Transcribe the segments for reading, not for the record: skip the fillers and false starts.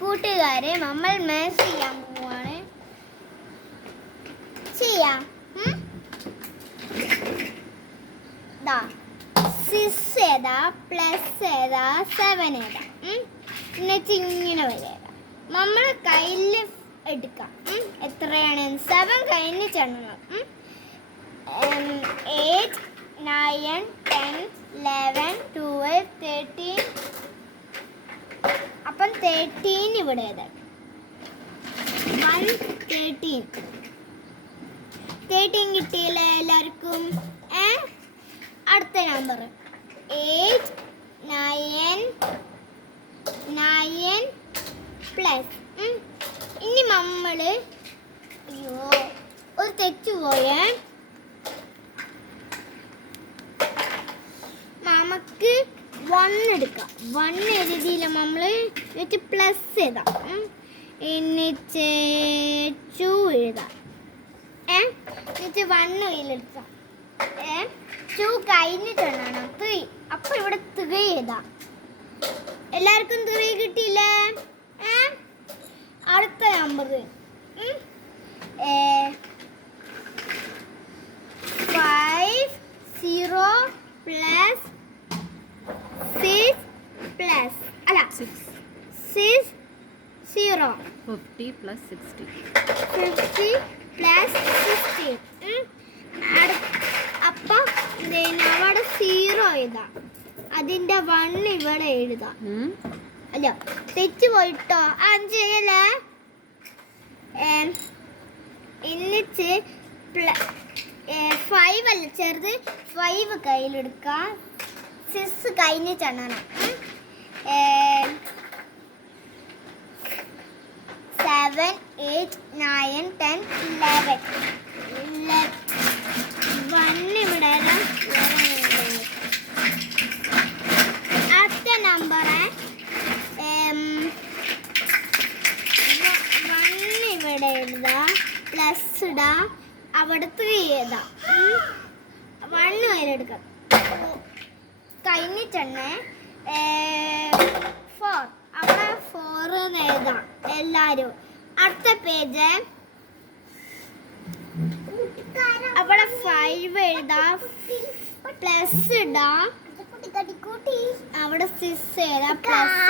കൂട്ടുകാരെ നമ്മൾ മാച്ച് ചെയ്യാൻ പോവാണ്. ചെയ്യാം. 6 ഏതാ, പ്ലസ് ഏതാ, 7 ഏതാ, എന്നിട്ട് ഇങ്ങനെ വരെ നമ്മൾ കയ്യിൽ എടുക്കാം. എത്രയാണ്? 7 കഴിഞ്ഞ് ചെണ്ണണം. 8, 9, 10, 11, 12, 13. അപ്പം 13 ഇവിടെ 13 കിട്ടിയില്ലേ എല്ലാവർക്കും? അടുത്ത നമ്പർ 8, 9 പ്ലസ്. ഇനി നമ്മൾ ഒരു തെറ്റ് പോയേ. നമുക്ക് 1 എടുക്കാം. 1 എഴുതിയില്ല നമ്മൾ, എന്നിട്ട് പ്ലസ് എഴുതാം. എന്നിട്ട് 2 എഴുതാം. എന്നിട്ട് 1 കയ്യിലെടുക്കാം. 2 കഴിഞ്ഞിട്ടാണ് 3. അപ്പം ഇവിടെ 3 എഴുതാം. എല്ലാവർക്കും 3 കിട്ടിയില്ലേ? അടുത്ത നമ്പർ 5, 0 പ്ലസ് 6 പ്ലസ് അല്ല 6 0 50 plus 60. 50 പ്ലസ് 60. അപ്പം അവിടെ 0 എഴുതാം. അതിൻ്റെ 1 ഇവിടെ എഴുതാം. അല്ല, തെറ്റ് പോയിട്ടോ. 5 അല്ലേ? എന്നിട്ട് 5 അല്ല ചെറുത്, 5 കയ്യിലെടുക്കാം. 6 കഴിഞ്ഞിട്ടാണ് 7, 8, 9, 10, 11. 1 ഇവിടെ അടുത്ത നമ്പർ 1 ഇവിടെ എഴുതാം. പ്ലസ് ഇടാം. അവിടെ 3 എഴുതാം. 1 കയ്യിലെടുക്കാം. കഴിഞ്ഞിട്ടുണ്ട് 4. അവിടെ 4 എഴുതാം എല്ലാവരും. അടുത്ത പേജ് അവിടെ 5 എഴുതാം. പ്ലസ് ഇടാം. അവിടെ 6 എഴുതാം. പ്ലസ്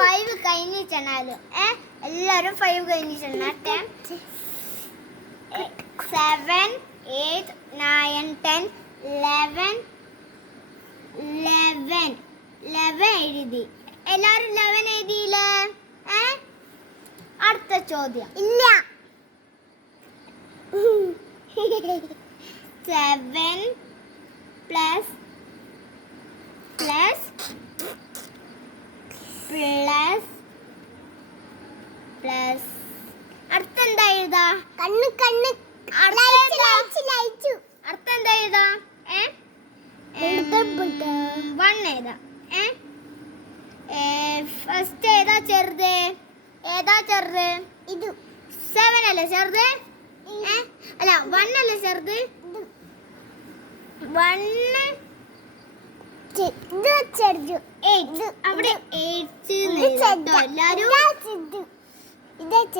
5 കഴിഞ്ഞിട്ടാണ് എല്ലാവരും 5 കഴിഞ്ഞിട്ടുണ്ട്. 7, 8, 9, 10, 11 എഴുതി. എല്ലാവരും 11 എഴുതിയില്ലേ? അടുത്ത ചോദ്യം ഇല്ല. 7 പ്ലസ് പ്ലസ് പ്ലസ് പ്ലസ് അടുത്ത എന്താ എഴുതാ? അടുത്ത എന്താ എഴുതാ? 1 എഴുതാ. ഫസ്റ്റ് ഏതാ ചെറുത്? ഇത് 7 അല്ലേ ചെറുത്? അല്ല 1 അല്ലേ ചെറുത്? 1 ചെറുത് 8. അവിടെ 8 എല്ലാരും